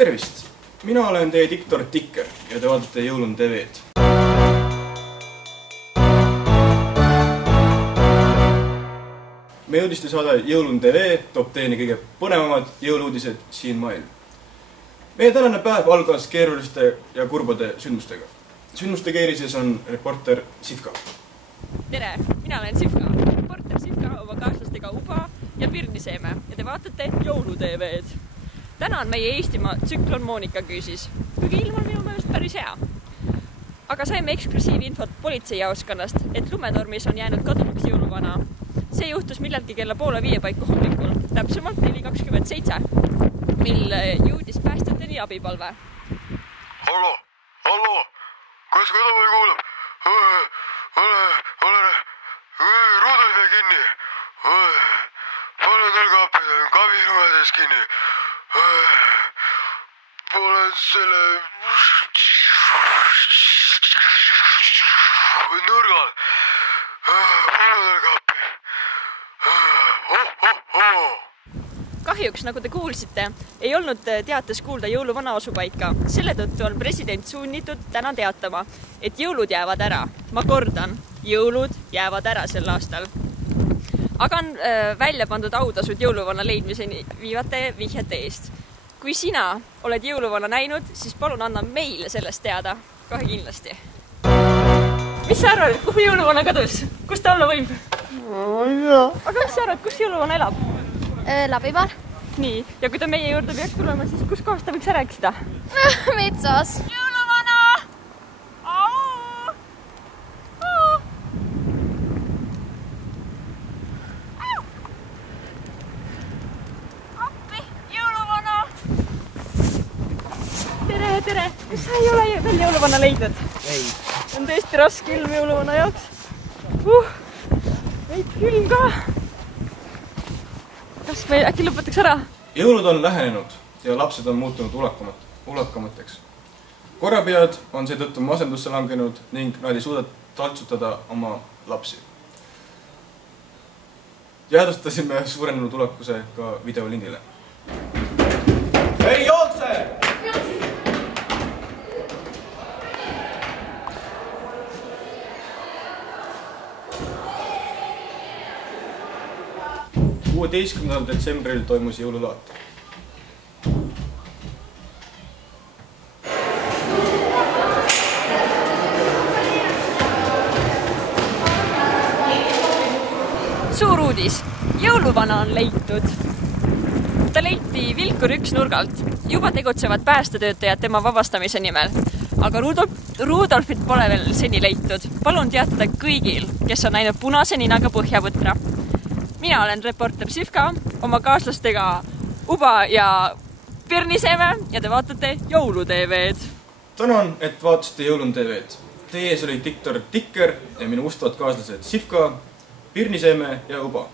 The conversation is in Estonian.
Tervist! Mina olen teie diktor Tikker ja te vaatate Jõulun TV-d. Meie uudistesaade Jõulun TV toob teieni kõige põnevamad jõuluudised siin maailm. Meie tänane päev algas keeruliste ja kurbade sündmustega. Sündmuste keerises on reporter Sivka. Tere, mina olen Sivka, reporter Sivka oma kaaslastega Uba ja Pirniseeme ja te vaatate Jõulu TV-d. Täna on meie Eestimaa tsüklon Moonika küüsis, kuigi ilm on minu meelest päris hea. Aga saime eksklusiivinfot politseijaoskonnast, et lumetormis on jäänud kadunuks jõuluvana. See juhtus millalgi kella 4:30 paiku hommikul, täpsemalt 4:27, mil jõudis päästjateni abipalve. Hallo, kas kodumaal kuulab? Ruudud veel kinni. Palun kõlgapid on kabinumedes kinni. Olen selle nurgal. Palun kõlgapi. Kahjuks, nagu te kuulsite, ei olnud teates kuulda jõuluvana asupaika. Selle tõttu on president sunnitud täna teatama, et jõulud jäävad ära. Ma kordan, jõulud jäävad ära sel aastal. Aga on välja pandud autasud jõuluvana leidmiseni viivate vihjete eest. Kui sina oled jõuluvana näinud, siis palun anna meile sellest teada. Kohe kindlasti. Mis sa arvad, kuhu jõuluvana kadus? Kus ta olla võib? Aga mis sa arvad, kus jõuluvana elab? Labimaal. Nii, ja kui ta meie juurde peaks tulema, siis kus kohas ta võiks ära eksida? Metsas. Jõuluvana! Appi, jõuluvana! Tere! Kas sa ei ole veel jõuluvana leidnud? Ei. On tõesti raske ilm jõuluvana jaoks. Veid külm ka. Kas me äkki lõpetaks ära? Jõulud on lähenenud ja lapsed on muutunud ulakamateks. Korrapead on seetõttu masendusse langenud ning nad ei suuda taltsutada oma lapsi. Jäädustasime suurenenud ulakuse ka videolindile. Ei jookse! 16. detsembril toimus jõululaat. Suur uudis! Jõuluvana on leitud. Ta leiti Vilkur 1 nurgalt. Juba tegutsevad päästetöötajad tema vabastamise nimel. Aga Rudolfit pole veel seni leitud. Palun teatada kõigil, kes on näinud punase ninaga põhjavõtra. Mina olen reporter Sivka, oma kaaslastega Uba ja Pirniseeme ja te vaatate Jõulu TV-d. Tänan, et vaatasite Jõulun TV-d. Teie ees oli diktor Tikker ja minu ustavad kaaslased Sivka, Pirniseeme ja Uba.